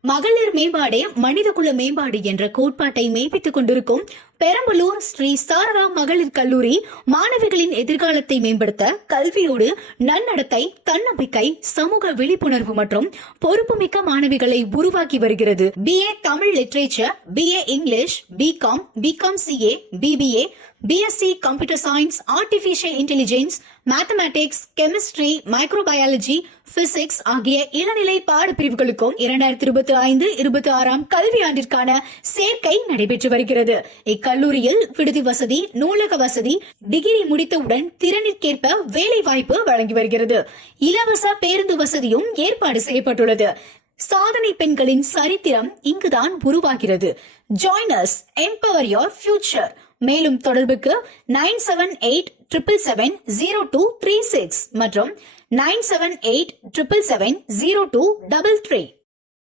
மகளிர் மேம்பாடே மனிதகுல மேம்பாடு என்ற கோட்பாட்டை மெய்ப்பித்துக் கொண்டிருக்கும் பெரம்பலூர் ஸ்ரீ சாரதா மகளிர் கல்லூரி மாணவிகளின் எதிர்காலத்தை மேம்படுத்த கல்வியோடு நன்னடத்தை, தன்னம்பிக்கை, சமூக விழிப்புணர்வு மற்றும் பொறுப்புமிக்க மாணவிகளை உருவாக்கி வருகிறது. BA Tamil literature, BA English, BCom, BCom CA, BBA, BSc computer science, artificial intelligence, mathematics, chemistry, microbiology, physics ஆகிய இளநிலை பாடப்பிரிவுகளுக்கும் 2025-26 கல்வியாண்டிற்கான சேர்க்கை நடைபெற்று வருகிறது. இக்கல்லூரியில் விடுதி வசதி, நூலக வசதி, டிகிரி முடித்தவுடன் திறனிற்கேற்ப வேலை வாய்ப்பு வழங்கி வருகிறது. இலவச பேருந்து வசதியும் ஏற்பாடு செய்யப்பட்டுள்ளது. சாதனை பெண்களின் சரித்திரம் இங்குதான் உருவாகிறது. Join us, empower your future. மேலும் தொடர்புக்கு 9787770236 மற்றும் 9787770233.